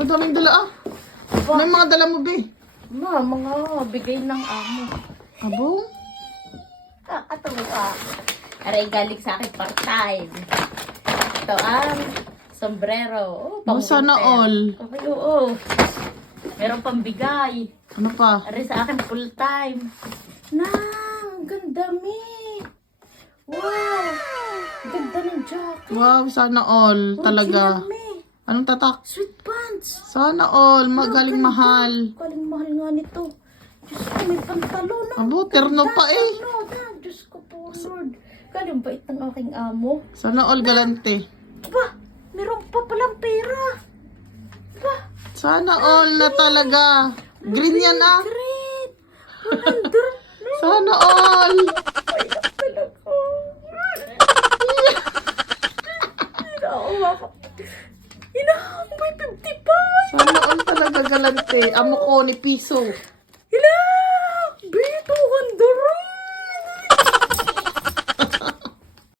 Madaming dala ah. May mga dala mo, be. Mga bigay ng amo. Abo? Kakatawa. Aray, galing sa akin part-time. Ito ang sombrero. Oh, sana all. Okay, oo. Meron pang bigay. Ano pa? Aray sa akin full-time. Nang, ganda mi. Wow. Ganda ng jacket. Wow, sana all. Talaga. Original, mi. Anong tatak? Sweet pants. Sana all. Magaling Ganda. mahal. Galing mahal nga nito. Diyos ko, may pantalon na. Abo, terno pa eh. Diyos ko po, Lord. Galing bait ng aking amo. Sana all galante. Ba, meron pa palang pera. Ba, Sana all na talaga. Green yan ah. great. 100. Sana all. Ay, talaga. Inaawa ko. May 55. Sana all talaga galante. Amo ko ni piso. Ina,